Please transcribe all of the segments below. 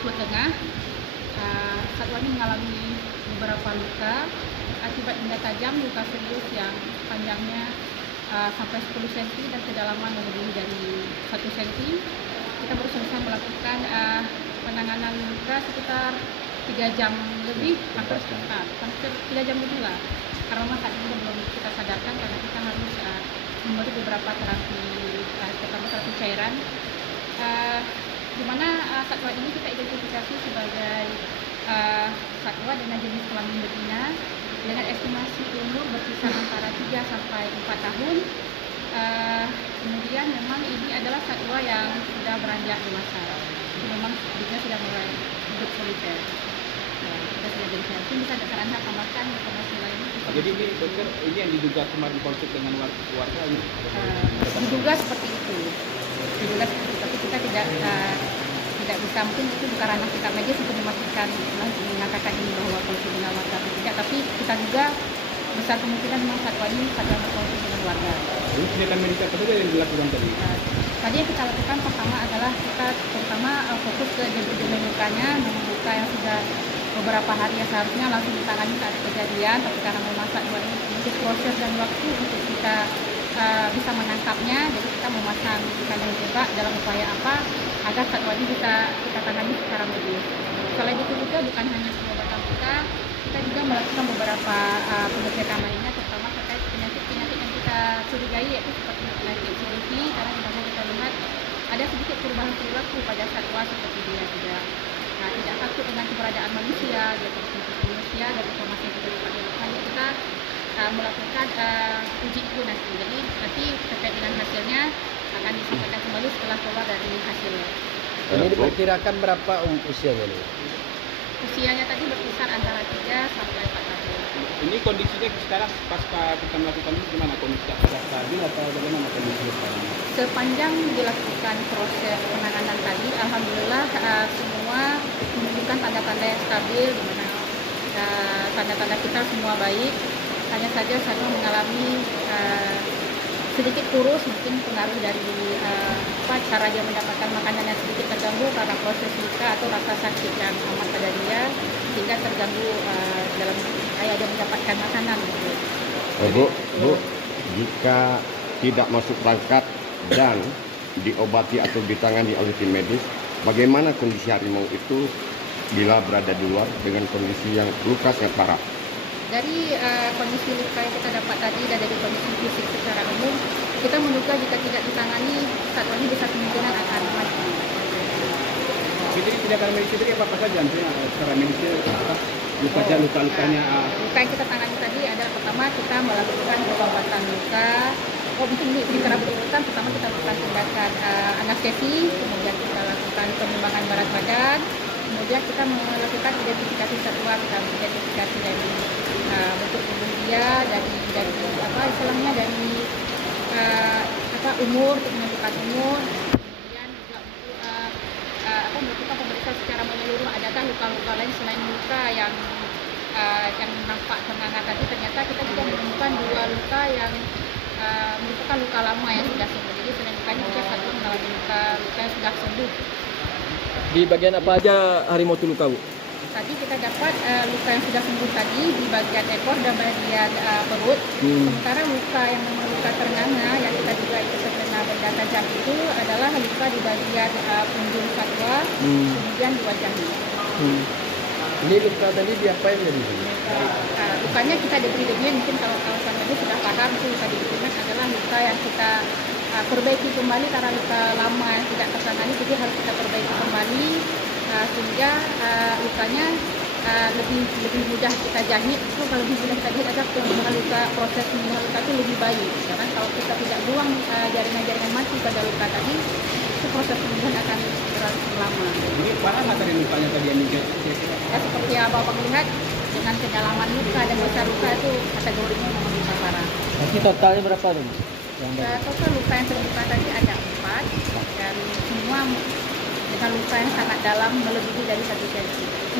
perut tengah. Satwa ini mengalami beberapa luka akibat benda tajam, luka serius yang panjangnya sampai 10 cm dan kedalaman lebih dari 1 cm. Kita baru selesai melakukan penanganan luka sekitar 3 jam lebih, hampir 3 jam lebih lah. Karena memang saat ini belum kita sadarkan karena kita harus memberi beberapa terapi, terutama terapi cairan. Di mana satwa ini kita identifikasi sebagai satwa dengan jenis kelamin betina dengan estimasi umur berkisar antara 3 sampai 4 tahun. Kemudian memang ini adalah satwa yang sudah beranjak dewasa. Memang hidupnya sudah mulai hidup soliter. Kita sudah jadi mungkin bisa Dr. Anha tambahkan informasi lainnya. Jadi ini dokter, ini yang diduga kemarin konflik dengan warga ini? Diduga seperti itu. Diduga seperti itu, tapi kita tidak bisa, mungkin itu bukan ranah kita medis untuk memastikan mengatakan ini bahwa konflik dengan warga atau tidak, tapi kita juga besar kemungkinan memang satwa ini satwa yang berkonflik dengan warga. Ini tindakan medis apa saja yang dilakukan tadi? Tadi yang kita lakukan pertama adalah kita terutama fokus ke debit-debit lukanya, luka yang sudah beberapa hari yang seharusnya langsung ditangani saat kejadian, tapi karena memang satwa ini butuh proses dan waktu untuk kita bisa menangkapnya, jadi kita memasang kandang jebak dalam upaya apa agar satwa ini bisa kita tangani secara medis. Selain itu juga bukan hanya pengobatan kita juga melakukan beberapa pengecekan lainnya, terutama terkait penyakit-penyakit yang kita curigai, yaitu seperti penyakit CDP, karena kita lihat ada sedikit perubahan perilaku pada satwa seperti dia tidak takut dengan keberadaan manusia, dia terkonsumsi manusia dan informasi yang kita dapat dari hanya kita melakukan uji itu nanti. Jadi nanti terkait dengan hasilnya akan disampaikan kembali setelah keluar dari hasilnya. Ini diperkirakan berapa usianya nih? Usianya tadi berkisar antara 3 sampai 4 tahun. Ini kondisinya sekarang pasca kita melakukan ini gimana? Kondisi sudah stabil atau bagaimana kondisinya sekarang? Sepanjang dilakukan proses penanganan tadi, alhamdulillah semua menunjukkan tanda-tanda yang stabil, di mana tanda-tanda kita semua baik. Hanya saja saya mengalami sedikit kurus, mungkin pengaruh dari cara dia mendapatkan makanan yang sedikit terganggu karena proses luka atau rasa sakit yang amat pada dia, sehingga terganggu dalam kayak dia mendapatkan makanan. Gitu. Bu, jika tidak masuk perangkat dan diobati atau ditangani oleh tim medis, bagaimana kondisi harimau itu bila berada di luar dengan kondisi yang luka sangat parah? Dari kondisi luka yang kita dapat tadi dan dari kondisi fisik secara umum, kita menduga jika tidak ditangani, satwa ini besar kemungkinan akan mati. Jadi tindakan medis itu apa saja? Secara medisnya luka-lukanya? Luka yang kita tangani tadi adalah pertama kita melakukan pengobatan luka. Mungkin ini secara berurutan, pertama kita lakukan tindakan anestesi, kemudian kita lakukan penimbangan berat badan, kemudian kita melakukan identifikasi satwa, kita identifikasi dari bentuk tubuh dia, dari umur, untuk menentukan umur, kemudian juga untuk melakukan pemeriksaan secara menyeluruh, adakah luka-luka lain selain luka yang nampak ternganga tadi. Ternyata kita juga menemukan 2 luka yang merupakan luka lama yang sudah sembuh. Jadi selain lukanya juga satu mengalami luka yang sudah sembuh. Di bagian apa aja harimau itu luka, Bu? Tadi kita dapat luka yang sudah sembuh tadi di bagian ekor dan bagian perut. Sementara luka yang memang luka ternganga yang kita juga itu terkena benda tajam itu adalah luka di bagian punggung satwa, kemudian di wajahnya. Ini luka tadi diapain jadi? Lukanya kita diberi mungkin kalau kawasan ini sudah paham, itu luka diberi adalah luka yang kita perbaiki kembali karena luka lama yang tidak tertangani, jadi harus kita perbaiki kembali sehingga lukanya lebih mudah kita jahit. Itu kalau lebih mudah kita jahit adalah penyembuhan luka, proses penyembuhan luka itu lebih baik. Karena kalau kita tidak buang jaringan-jaringan mati pada luka tadi, itu proses penyembuhan akan berlangsung lama. Ini parah nggak tadi lukanya tadi yang Ya, seperti yang Bapak lihat, dengan kedalaman luka dan besar luka itu kategorinya memang luka parah. Ini totalnya berapa tuh? Total luka yang terbuka tadi ada 4 dan semua dengan luka yang sangat dalam melebihi dari 1 cm.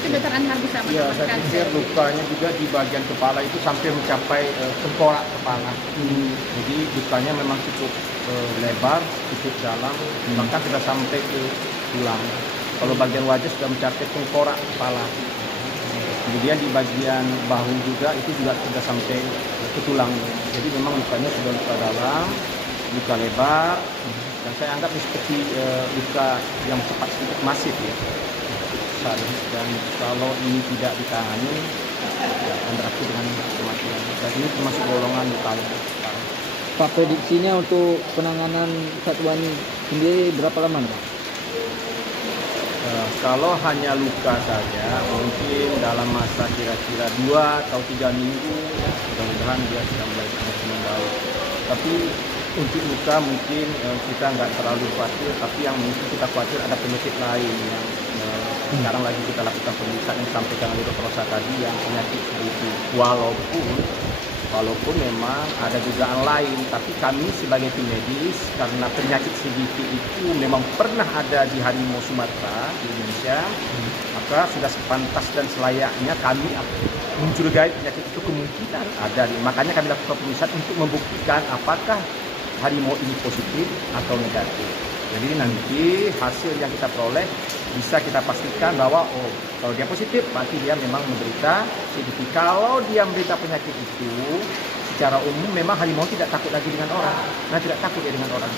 Itu Dr. Anhar bisa Ya, menambahkan. saya pikir lukanya juga di bagian kepala itu sampai mencapai tengkorak kepala. Jadi lukanya memang cukup lebar, cukup dalam, bahkan sudah sampai ke tulang. Kalau bagian wajah sudah mencapai tengkorak kepala. Kemudian di bagian bahu juga itu juga sudah sampai ke tulang. Jadi memang lukanya sudah luka dalam, luka lebar, dan saya anggap ini seperti luka yang cepat sedikit masif ya. Dan kalau ini tidak ditangani, ya, akan berakhir dengan kematian. Dan ini termasuk golongan luka yang parah. Pak, prediksinya untuk penanganan satuan sendiri berapa lama, Pak? Kalau hanya luka saja, mungkin dalam masa kira-kira 2 atau 3 minggu, mudah-mudahan dia sudah mulai membaik. Tapi untuk luka mungkin kita nggak terlalu khawatir, tapi yang mungkin kita khawatir ada penyakit lain yang sekarang lagi kita lakukan pemeriksaan yang disampaikan oleh Dr. Rosa tadi, yang penyakit itu. Walaupun memang ada dugaan lain, tapi kami sebagai tim medis, karena penyakit CGT itu memang pernah ada di harimau Sumatera di Indonesia, maka sudah sepantas dan selayaknya kami mencurigai penyakit itu kemungkinan ada. Makanya kami lakukan pemeriksaan untuk membuktikan apakah harimau ini positif atau negatif. Jadi nanti hasil yang kita peroleh bisa kita pastikan bahwa kalau dia positif berarti dia memang menderita CGT. Kalau dia menderita penyakit itu, secara umum memang harimau tidak takut lagi dengan orang. Tidak takut dia dengan orang.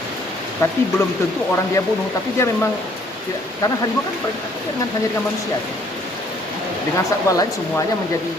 Tapi belum tentu orang dia bunuh, tapi dia memang karena harimau kan hanya dengan manusia. Dengan satwa lain semuanya menjadi